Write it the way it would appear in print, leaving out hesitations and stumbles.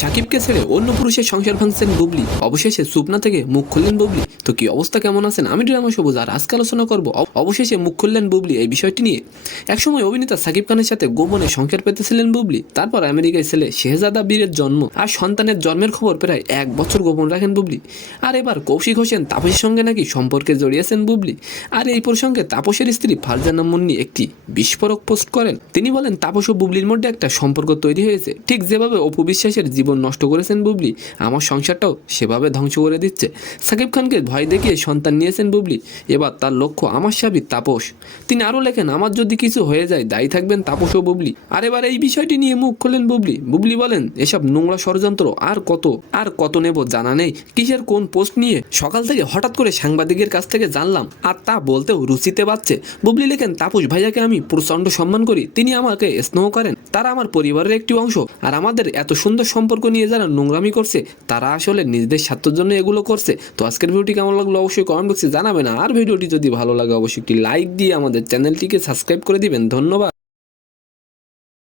সাকিবকে ছেড়ে অন্য পুরুষের সংসার ভাঙছেন বুবলি, অবশেষে সুপনা থেকে মুখ খুললেন বুবলি। তো কি অবস্থা, কেমন আছেন? আমি ড্রামা সবুজ, আর আজকে আলোচনা করব অবশেষে মুখ খুললেন বুবলি এই বিষয়টি নিয়ে। একসময় অভিনেতা সাকিব খানের সাথে গোপনে সংসার পেতেছিলেন বুবলি। তারপর আমেরিকায় ছেলে শেহজাদা বীরের জন্ম আর সন্তানের জন্মের খবর প্রায় 1 বছর গোপন রাখেন বুবলি। আর এবার কৌশিক হোসেন তাপসের সঙ্গে নাকি সম্পর্কে জড়িয়েছেন বুবলি। আর এই প্রসঙ্গে তাপসের স্ত্রী ফারজানা মুন্নি একটি বিস্ফোরক পোস্ট করেন। তিনি বলেন, তাপস ও বুবলির মধ্যে একটা সম্পর্ক তৈরি হয়েছে, ঠিক যেভাবে অপু বিশ্বাসের জীবন নষ্ট করেছেন বুবলি, আমার সংসারটাও সেভাবে ধ্বংস করে দিচ্ছে। সাকিব খানকে ভয় দেখিয়ে সন্তান নিয়েছেন বুবলি, এবার তার লক্ষ্য আমার স্বামী তাপস। তিনি আরও লেখেন, আমার যদি কিছু হয়ে যায় দায়ী থাকবেন তাপস ও বুবলি। আর এবার এই বিষয়টি নিয়ে মুখ খোলেন বুবলি। বুবলি বলেন, এসব নোংরা ষড়যন্ত্র আর কত নেব জানা নেই, কিসের কোন পোস্ট নিয়ে সকাল থেকে হঠাৎ করে সাংবাদিকের কাছ থেকে জানলাম, আর তা বলতেও রুচিতে পাচ্ছে। বুবলি লেখেন, তাপস ভাইয়াকে আমি প্রচণ্ড সম্মান করি, তিনি আমাকে স্নেহ করেন, তারা আমার পরিবারের একটি অংশ। আর আমাদের এত সুন্দর সম্পর্ক নিয়ে যারা নোংরামি করছে তারা আসলে নিজেদের স্বার্থের জন্য এগুলো করছে। তো আজকের ভিডিওটি কেমন লাগলো অবশ্যই কমেন্ট বক্সে জানাবেন। আর ভিডিওটি যদি ভালো লাগে অবশ্যই একটি লাইক দিয়ে আমাদের চ্যানেলটিকে সাবস্ক্রাইব করে দিবেন। ধন্যবাদ।